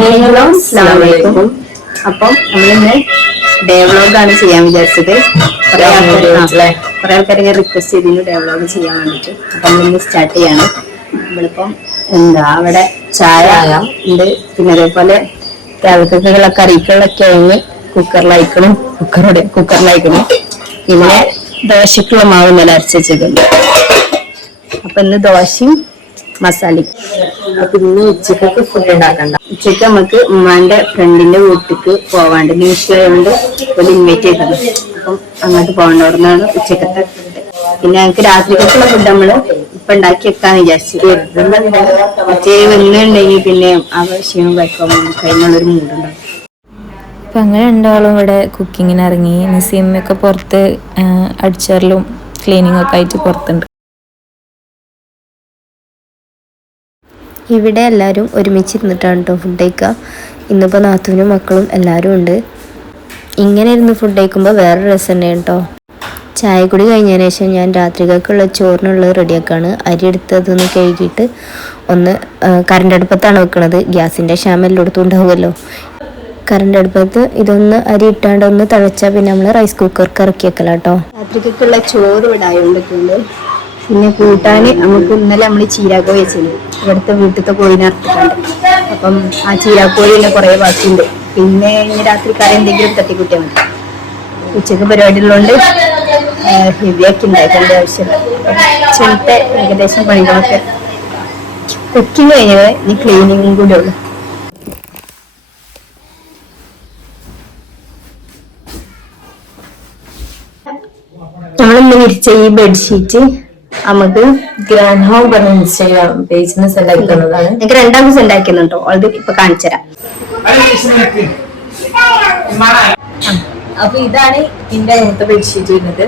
അസ്സലാമലൈക്കും. അപ്പം നമ്മളിന്ന് ഡേ വ്ലോഗാണ് ചെയ്യാൻ വിചാരിച്ചത്. കുറെ ആൾക്കാർ റിക്വസ്റ്റ് ചെയ്തിരുന്നു ഡേ വ്ലോഗ് ചെയ്യാൻ വേണ്ടിട്ട്. അപ്പൊ നമ്മളിന്ന് സ്റ്റാർട്ട് ചെയ്യാണ്. നമ്മളിപ്പം അവിടെ ചായ ഉണ്ട്, പിന്നെ അതേപോലെ രാവിലത്തേക്കുള്ള കറികളൊക്കെ കഴിഞ്ഞ് കുക്കറിലയക്കണം. പിന്നെ ദോശക്കുള്ള മാവ് നല്ല അരച്ച് വെച്ചിട്ടുണ്ട്. അപ്പൊ ഇന്ന് ദോശയും മസാലയും. അപ്പൊ ഇന്ന് ഉച്ചക്കൊക്കെ ഫുഡ് ഉണ്ടാക്കണ്ട. ഉച്ചക്ക് നമുക്ക് ഉമ്മാന്റെ ഫ്രണ്ടിന്റെ വീട്ടിലേക്ക് പോവാണ്ട്, നീഷയുണ്ട് ഒരു ഇൻവൈറ്റ് ചെയ്തത്. അപ്പം അങ്ങോട്ട് പോകേണ്ട. അവിടുന്നാണ് ഉച്ചക്കത്തെ ഫുഡ്. പിന്നെ ഞങ്ങൾക്ക് രാത്രിക്കുള്ള ഫുഡ് നമ്മള് ഇപ്പൊ ഉണ്ടാക്കി വെക്കാന്ന് വിചാരിച്ചു. മറ്റേ വന്നുണ്ടെങ്കിൽ പിന്നെ ആവശ്യവും വയ്ക്കുമ്പോൾ കഴിഞ്ഞുള്ളൊരു മൂടുണ്ടാവും. അപ്പം അങ്ങനെ രണ്ടാളും ഇവിടെ കുക്കിങ്ങിന് ഇറങ്ങി. നസീമയൊക്കെ പുറത്ത് അടിച്ചാറിലും ക്ലീനിങ് ഒക്കെ ആയിട്ട് പുറത്തുണ്ട്. ഇവിടെ എല്ലാവരും ഒരുമിച്ചിരുന്നിട്ടാണ് കേട്ടോ ഫുഡ് കഴിക്കുക. ഇന്നിപ്പോൾ നാത്തൂനും മക്കളും എല്ലാവരും ഉണ്ട്. ഇങ്ങനെ ഇരുന്ന് ഫുഡ് കഴിക്കുമ്പോൾ വേറൊരു രസം തന്നെയാണ് കേട്ടോ. ചായ കുടി കഴിഞ്ഞതിന് ശേഷം ഞാൻ രാത്രികൾക്കുള്ള ചോറിനുള്ളത് റെഡിയാക്കാണ്. അരി എടുത്ത് അതൊന്ന് കഴുകിയിട്ട് ഒന്ന് കറണ്ട് അടുപ്പത്താണ് വെക്കുന്നത്. ഗ്യാസിൻ്റെ ക്ഷാമം എല്ലായിടത്തും ഉണ്ടാവുമല്ലോ. കറണ്ട് അടുപ്പത്ത് ഇതൊന്ന് അരി ഇട്ടാണ്ട് ഒന്ന് തിളച്ചാൽ പിന്നെ നമ്മൾ റൈസ് കുക്കർക്ക് ഇറക്കി വെക്കല കേട്ടോ. രാത്രിക്കുള്ള ചോറ് ഇവിടെ ആയോണ്ടിട്ടുണ്ട്. പിന്നെ കൂട്ടാന് നമുക്ക് ഇന്നലെ നമ്മൾ ചീരാക്കോഴി വെച്ചിട്ടുണ്ട്. ഇവിടുത്തെ വീട്ടിലത്തെ കോഴിനെ അറുത്തിട്ടുണ്ട്. അപ്പം ആ ചീരാക്കോഴിന്റെ കുറെ ബാക്കിയുണ്ട്. പിന്നെ ഇനി രാത്രി കറി എന്തെങ്കിലും തട്ടിക്കുട്ടിയാൽ മതി. ഉച്ചക്ക് പരിപാടി ഉള്ളതുകൊണ്ട് ഹെവിയാക്കി ഉണ്ടാക്കേണ്ട ആവശ്യമില്ല. ചെറുത്തെ ഏകദേശം പണികളൊക്കെ കുക്കിങ് കഴിഞ്ഞത് ഇനി ക്ലീനിങ്ങും കൂടെ ഉള്ളു. നമ്മളിന്ന് വിരിച്ച ഈ ബെഡ്ഷീറ്റ് നമുക്ക് ഗ്രാൻഡ് ഹോം പറഞ്ഞ ഇൻസ്റ്റാഗ്രാം പേജിന് സെൻഡ് ആക്കുന്നതാണ്. എനിക്ക് രണ്ടാമത് സെൻഡ് ആക്കുന്നുണ്ടോ, അത് ഇപ്പൊ കാണിച്ചുതരാം. അപ്പൊ ഇതാണ് എന്റെ മൂത്ത ബെഡ്ഷീറ്റ് വരുന്നത്.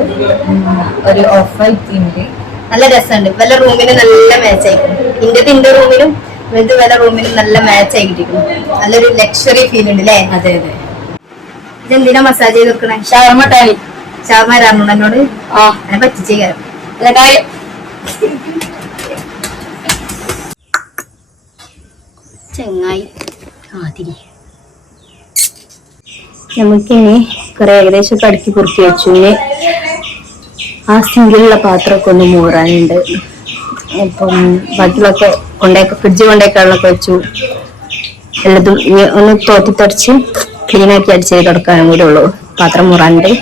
ഒരു ഓഫ് വൈറ്റ് തീമില് നല്ല രസമുണ്ട്. വല്ല റൂമിന് നല്ല മാച്ച് ആയിരിക്കും. ഇന്റെ റൂമിനും വലുത് വല്ല റൂമിനും നല്ല മാച്ച് ആയിട്ടിരിക്കും. നല്ലൊരു ലക്ഷറി ഫീൽ ഉണ്ട് അല്ലേ? അതെ അതെ. ഇതെന്തിനാ മസാജ് ചെയ്ത് വെക്കണേ? ഷവർമ തരാറുണ്ട് എന്നോട്. അങ്ങനെ പറ്റിച്ചേ കയറും ചെങ്ങായി. നമുക്കിനി കുറെ ഏകദേശം കടക്കി കുറുക്കി വെച്ചു. ആ സിങ്കിലുള്ള പാത്രമൊക്കെ ഒന്ന് മൂറാനുണ്ട്. അപ്പം ബാക്കിയുള്ളൊക്കെ ഫ്രിഡ്ജ് കൊണ്ടേക്കാളൊക്കെ വെച്ചു. എല്ലാതും ഒന്ന് തോത്തിത്തടിച്ച് ക്ലീനാക്കി അടിച്ച് കിടക്കാനും കൂടെ ഉള്ളൂ. പാത്രം മൂറാനുണ്ട്.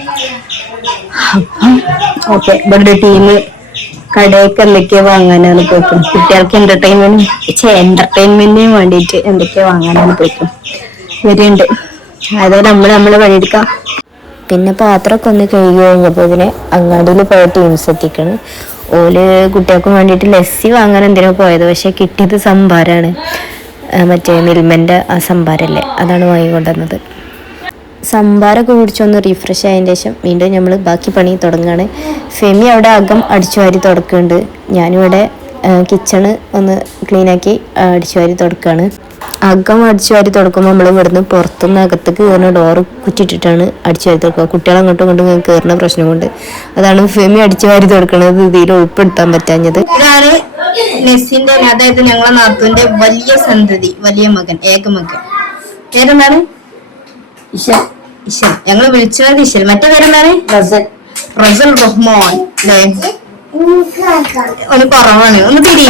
അപ്പം ഓക്കെ. ഇവിടെ ടീം കടയൊക്കെ എന്തൊക്കെയോ വാങ്ങാനാണ് പോയിക്കും. കുട്ടികൾക്ക് എന്റർടൈൻമെന്റിന് വേണ്ടിയിട്ട് എന്തൊക്കെയോ വാങ്ങാനാണ് പോയിക്കും. വരുന്നുണ്ട്. അതായത് നമ്മളെ പണിയെടുക്കാം. പിന്നെ പാത്രമൊക്കെ ഒന്ന് കഴുകി കഴിഞ്ഞപ്പോൾ ഇതിനെ അങ്ങാടിയിൽ പോയ ടീംസ് എത്തിക്കണം. ഓല് കുട്ടികൾക്ക് വേണ്ടിയിട്ട് ലസ്സി വാങ്ങാൻ എന്തിനോ പോയത്. പക്ഷെ കിട്ടിയത് സംഭാരമാണ്. മറ്റേ മിൽമൻ്റെ ആ സംഭാരല്ലേ, അതാണ് വാങ്ങിക്കൊണ്ടുവന്നത്. സംഭാരമൊക്കെ കുടിച്ചൊന്ന് റീഫ്രഷ് ആയതിന് ശേഷം വീണ്ടും നമ്മൾ ബാക്കി പണി തുടങ്ങുകയാണ്. ഫെമി അവിടെ അകം അടിച്ചു വാരി തുടക്കുന്നുണ്ട്. ഞാനിവിടെ കിച്ചണ് ഒന്ന് ക്ലീനാക്കി അടിച്ചു വാരി തുടക്കുകയാണ്. അകം അടിച്ചു വാരി തുടക്കുമ്പോൾ നമ്മൾ ഇവിടുന്ന് പുറത്തുനിന്ന് അകത്തേക്ക് കയറുന്ന ഡോറ് കുറ്റിയിട്ടിട്ടാണ് അടിച്ചു വാരി തുടക്കുക. കുട്ടികൾ അങ്ങോട്ടും ഇങ്ങോട്ടും കയറുന്ന പ്രശ്നം കൊണ്ട്. അതാണ് ഫെമി അടിച്ചു വാരി തുടക്കുന്നത് ഇതിൽ ഉൾപ്പെടുത്താൻ പറ്റാഞ്ഞത്. ഇതാണ് നെസ്സിന്റെ, അതായത് ഞങ്ങളെ നാത്തൂന്റെ വലിയ സന്തതി, വലിയ മകൻ, ഏകമകൻ. പേരെന്താണ്? ഇഷൽ. ഞങ്ങള് വിളിച്ചത് ഇഷൽ. മറ്റേ പേരെന്താണ്? റസൽ റഹ്മാൻ അല്ലേ? ഒന്ന് കുറവാണ്. ഒന്ന് തിരി.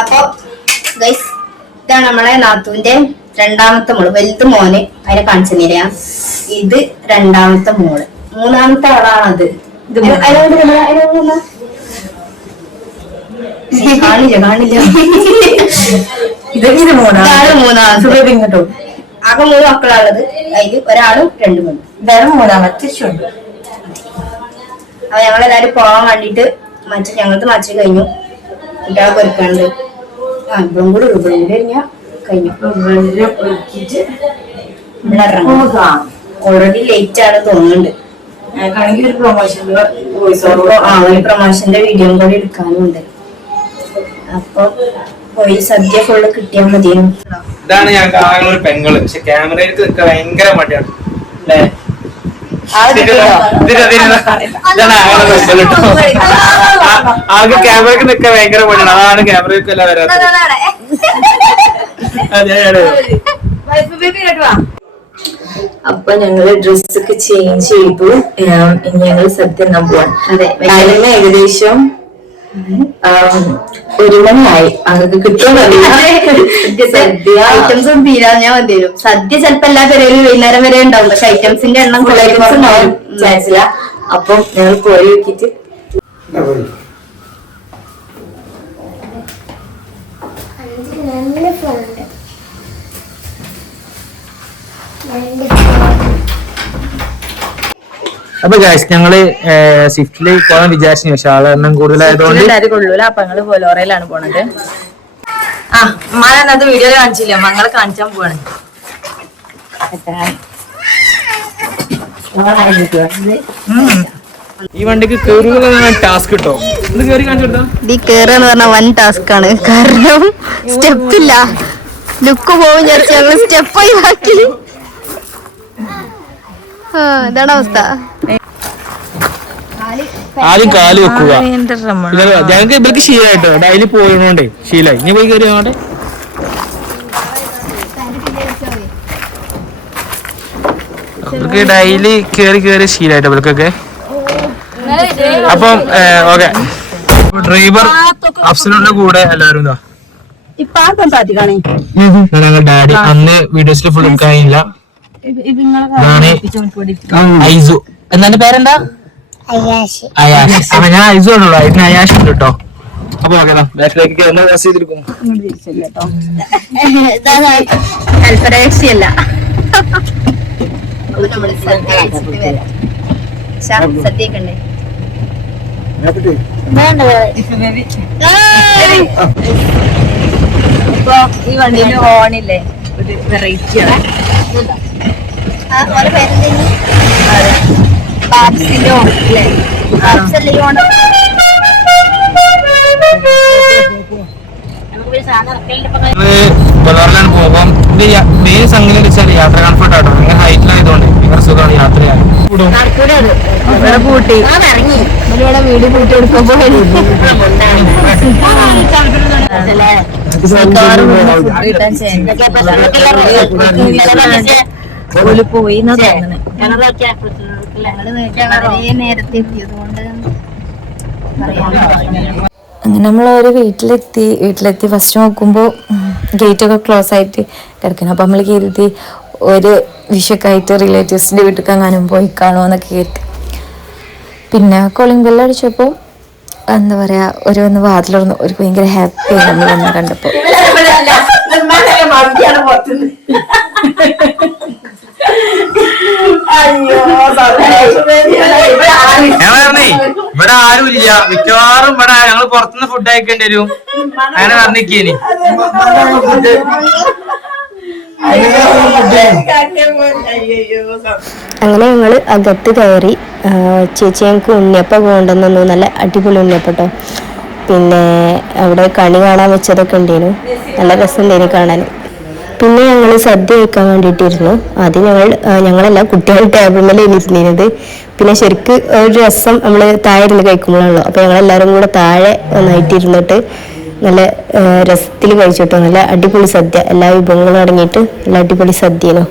അപ്പൊ ഗൈസ്, ഇതാണ് നമ്മളെ നാത്തൂന്റെ രണ്ടാമത്തെ മോള്. വലുത് മോന്, അതിനെ കാണിച്ചു തരാ. ഇത് രണ്ടാമത്തെ മോള്. മൂന്നാമത്തെ ആളാണത്. കാണില്ല. ഇത് മൂന്നാമത്തെ. ആകെ 3 മക്കളാണുള്ളത്. അതിൽ ഒരാളും 2 പെണ്ണും. വേറെ മൂന്നാമത്തെ. അപ്പൊ ഞങ്ങളെല്ലാരും പോവാൻ വേണ്ടിട്ട് ഞങ്ങൾക്ക് മച്ച കഴിഞ്ഞു. കുട്ടികളെ പൊരുക്കാണ്ട് ഇവിടും കൂടി കഴിഞ്ഞാ കഴിഞ്ഞു. ഓൾറെഡി ലേറ്റ് ആണ് തോന്നുന്നുണ്ട്. ഒരു പ്രൊമോഷന്റെ വീഡിയോ കൂടി എടുക്കാനും ഉണ്ട്. അപ്പൊ പോയി സദ്യ ഫുള്ള് കിട്ടിയാൽ മതിയായിരുന്നു. ഇതാണ് ഞങ്ങൾക്ക് ആകെ ഒരു പെങ്ങള്. പക്ഷെ ക്യാമറയിലേക്ക് നിൽക്കാൻ ഭയങ്കര മടിയാണ് അല്ലേ? ആൾക്ക് ക്യാമറക്ക് നിൽക്കാൻ ഭയങ്കര പണിയാണ്, അതാണ് ക്യാമറയ്ക്ക് എല്ലാം വരാത്തത്. അപ്പൊ ഞങ്ങള് ഡ്രസ്സൊക്കെ ചേഞ്ച് ചെയ്തു. ഇനി ഞങ്ങൾ സദ്യ തിന്നാൻ പോവാണ്. ടൈം ഏകദേശം 1 മണിയായി. അങ്ങക്ക് കിട്ടുമെന്നറിയില്ല. സദ്യ ഐറ്റംസ് ഒന്നും തീരാൻ ഞാൻ മതി വരും. സദ്യ ചിലപ്പോ എല്ലാ പെരയിലും വൈകുന്നേരം വരെ ഉണ്ടാവും, പക്ഷെ ഐറ്റംസിന്റെ എണ്ണം ചാൻസില്ല. അപ്പം ഞങ്ങൾ പോയി വെക്കിട്ട് അപ്പൊ ഗൈസ് ഞങ്ങള് സ്വിഫ്റ്റില് പോകാൻ വിചാരിച്ചു, പക്ഷെ ആളെണ്ണം കൂടുതലായതുകൊണ്ട് കൊള്ളൂല. അപ്പൊ ഞങ്ങള് ബൊലോറയിലാണ് പോണത്. മഴ വീഡിയോയിൽ കാണിച്ചില്ല, മങ്ങളെ കാണിച്ചാൻ പോവാണ്. ഈ വണ്ടിക്ക് കേറുക ടാസ്ക് കിട്ടോ. ഇത് കേറി കാണിച്ചെടുത്താ ഇത് കേറാന്ന് പറഞ്ഞ വൻ ടാസ്ക് ആണ്. കാരണം സ്റ്റെപ്പില്ല, ലുക്ക് പോകും വിചാരിച്ചു ഞങ്ങള് സ്റ്റെപ്പ് ഒഴിവാക്കി. ഇതാണ് അവസ്ഥ. ആദ്യം കാല് വെക്കുക. ഞങ്ങൾക്ക് ഇവർക്ക് ശീലമായിട്ടോ, ഡെയിലി പോയതുകൊണ്ടേ ശീലമായി. ഇനി പോയി കയറി അങ്ങോട്ടെ. ഇവർക്ക് ഡെയിലി കേറി ശീലമായിട്ടോ ഇവർക്കൊക്കെ. അപ്പം ഓക്കെ, ഡ്രൈവർ അഫ്സലിന്റെ കൂടെ എല്ലാവരും ഇതാ. ഞങ്ങൾ ഡാഡി അന്ന് വീഡിയോസിൽ ഫുൾ എടുക്കാനില്ല. ഐസു എന്നാന്റെ പേരെന്താ? അയാഷ്. അപ്പൊ ഞാൻ ഐസു ആണല്ലോ, അതിന് അയാഷ് ഉണ്ട് കേട്ടോ. അപ്പൊ ഓക്കെ ബാക്കിലേക്ക് ചെയ്തിരിക്കും. കൽപ്പരക്ഷയല്ല. സദ്യയൊക്കെ ഉണ്ട്. ഇപ്പൊ ഈ വണ്ടിയില് ഓണില്ലേ, ഒരു വെറൈറ്റി ആണ്. ബൊലോറിലാണ് പോകാം. മെയിൻ സംഗതി വെച്ചാൽ യാത്ര കംഫർട്ട് ആട്ടോ. നിങ്ങൾ ഹൈറ്റിലായതുകൊണ്ട് ഭയങ്കര സുഖമാണ് യാത്ര ചെയ്യാൻ. പൂട്ടി ഇവിടെ വീട് പൂട്ടി എടുക്കുമ്പോ പോയി നേരത്തെ എത്തിയത് കൊണ്ട് അങ്ങനെ നമ്മളൊരു വീട്ടിലെത്തി ഫസ്റ്റ് നോക്കുമ്പോൾ ഗേറ്റൊക്കെ ക്ലോസ് ആയിട്ട് കിടക്കണം. അപ്പം നമ്മൾ കരുതി ഒരു വിഷക്കായിട്ട് റിലേറ്റീവ്സിൻ്റെ വീട്ടിൽ എങ്ങാനും പോയി കാണുമോ കരുതി. പിന്നെ കോളിംഗ് ബെല്ല് അടിച്ചപ്പോൾ എന്താ പറയുക, ഒരു വന്ന് വാതിലൊന്ന് ഒരു ഭയങ്കര ഹാപ്പി നമ്മൾ വന്ന് കണ്ടപ്പോൾ. ഇവിടെ ആരും ഇല്ല, മിക്കവാറും ഇവിടെ ഞങ്ങൾ പുറത്തുനിന്ന് ഫുഡ് അയക്കേണ്ടി വരും. അങ്ങനെ പറഞ്ഞിരിക്കേനി. അങ്ങനെ ഞങ്ങൾ അകത്ത് കയറി. ചേച്ചി ഞങ്ങൾക്ക് ഉണ്ണിയപ്പം കൊണ്ടുവന്നു, നല്ല അടിപൊളി ഉണ്ണിയപ്പട്ടോ. പിന്നെ അവിടെ കണി കാണാൻ വെച്ചതൊക്കെ ഉണ്ടായിരുന്നു, നല്ല രസമുണ്ടായിരുന്നു കാണാൻ. പിന്നെ ഞങ്ങൾ സദ്യ കഴിക്കാൻ വേണ്ടിയിട്ടിരുന്നു. ആദ്യം ഞങ്ങളെല്ലാം കുട്ടികൾ ടേബിൾ മേലെ ഇരുന്നിരുന്നത്. പിന്നെ ശരിക്ക് ഒരു രസം നമ്മൾ താഴെ ഇരുന്ന് കഴിക്കുമ്പോഴാണല്ലോ. അപ്പോൾ ഞങ്ങളെല്ലാവരും കൂടെ താഴെ നന്നായിട്ടിരുന്നിട്ട് നല്ല രസത്തിൽ കഴിച്ചിട്ടോ. നല്ല അടിപൊളി സദ്യ, എല്ലാ വിഭവങ്ങളും അടങ്ങിയിട്ട് നല്ല അടിപൊളി സദ്യനോ.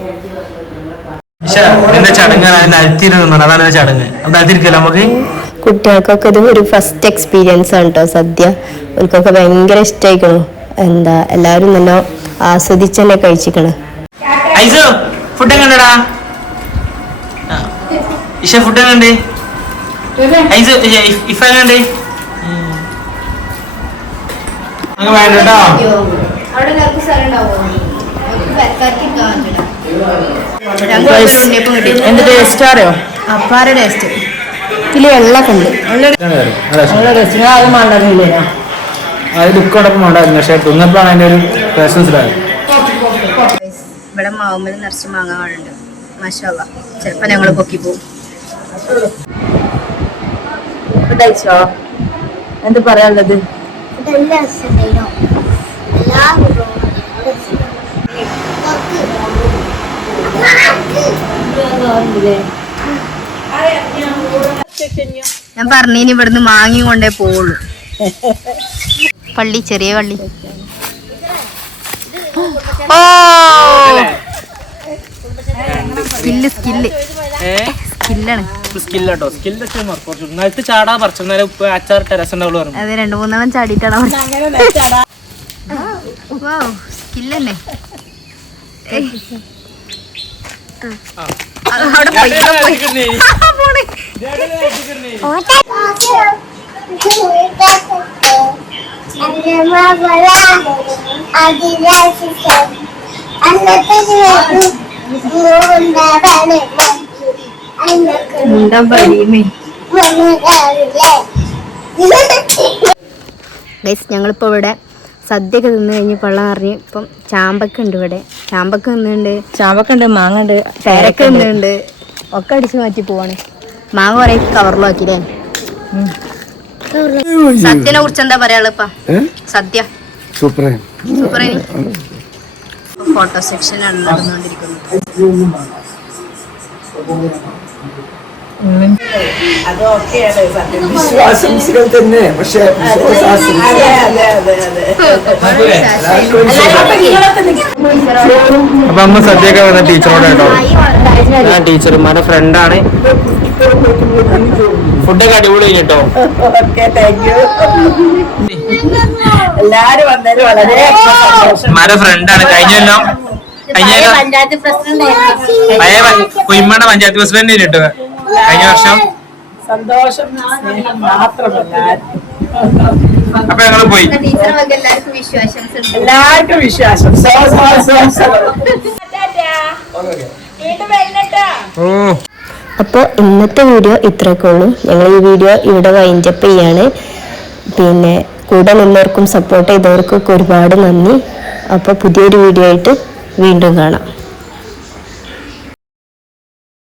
കുട്ടികൾക്കൊക്കെ ഇത് ഒരു ഫസ്റ്റ് എക്സ്പീരിയൻസ് ആണ് കേട്ടോ സദ്യ. അവർക്കൊക്കെ ഭയങ്കര ഇഷ്ടമായിക്കണു. എല്ലാവരും നല്ല ആസ്വദിച്ച് തന്നെ കഴിച്ചിക്കണ്. ഫുഡ് എങ്ങനെടാ? ഇഷ ഫുഡ് എങ്ങനെ? ഇഫ എങ്ങനെ? വേണ്ടോ? എന്ത് ടേസ്റ്റ് അറിയോ? അപ്പാര ടേസ്റ്റ്. ഇതിൽ വെള്ളമൊക്കെ ഉണ്ട്, നല്ല ടേസ്റ്റ്. ആദ്യം വേണ്ടതില്ലേ, അത് ദുഃഖോടൊപ്പം വേണ്ടായിരുന്നു, പക്ഷെ തിന്നപ്പോഴാണ് അതിന്റെ ഒരു പ്രസൻസ്. ഇവിടെ മാവുമ്മൽ നിറച്ച് മാങ്ങ കാണുന്നുണ്ട്. മാഷാഅല്ലാ, ചിലപ്പോ ഞങ്ങള് പൊക്കി പോകും. എന്ത് പറയാനുള്ളത്? ഞാൻ പറഞ്ഞിനി ഇവിടുന്ന് മാങ്ങി കൊണ്ടേ പോവുള്ളൂ. പള്ളി, ചെറിയ പള്ളി. ഓ സ്കില്ലാണ്. ചാടാ പറിച്ചു അച്ചാറിട്ട രസം. അത് 2-3 ചാടിയിട്ടാണ് സ്കില്ലന്നെ. ഞങ്ങളിപ്പോ ഇവിടെ സദ്യയൊക്കെ തിന്നു കഴിഞ്ഞ് പള്ളം നിറഞ്ഞ് ഇപ്പം ചാമ്പക്ക ഉണ്ട്. ഇവിടെ ചാമ്പക്ക തിന്നുണ്ട്, മാങ്ങ ഉണ്ട്, പേരക്ക തിന്നുണ്ട്. ഒക്കെ അടിച്ചു മാറ്റി പോവാണ്. മാങ്ങ കുറെ കവറിലാക്കില്ലേ. സദ്യനെ കുറിച്ച് എന്താ പറയാനുള്ളത് ഇപ്പ? സദ്യ സൂപ്പറായി. ഫോട്ടോ സെക്ഷനാണ് നടന്നുകൊണ്ടിരിക്കുന്നത്. വിശ്വാസംസികൾ തന്നെ. പക്ഷേ അപ്പൊ അമ്മ സദ്യയൊക്കെ വന്ന ടീച്ചറോട് കേട്ടോ. ഞാൻ ടീച്ചർമാരുടെ ഫ്രണ്ടാണ്. ഫുഡൊക്കെ അടിപൊളി കേട്ടോ. ഉമ്മാരുടെ ഫ്രണ്ടാണ്. കഴിഞ്ഞല്ലോ കുയിമ്മയുടെ പഞ്ചായത്ത് പ്രസിഡന്റ് കേട്ടോ കഴിഞ്ഞ വർഷം. സന്തോഷം മാത്രമല്ല, അപ്പൊ ഞങ്ങള് പോയി. എല്ലാവർക്കും വിശ്വാസം. അപ്പോൾ ഇന്നത്തെ വീഡിയോ ഇത്രയൊക്കെ ഉള്ളൂ. ഞങ്ങൾ ഈ വീഡിയോ ഇവിടെ വൈൻഡപ്പ് ചെയ്യാണ്. പിന്നെ കൂടെ നിന്നവർക്കും സപ്പോർട്ട് ചെയ്തവർക്കൊക്കെ ഒരുപാട് നന്ദി. അപ്പോൾ പുതിയൊരു വീഡിയോ ആയിട്ട് വീണ്ടും കാണാം.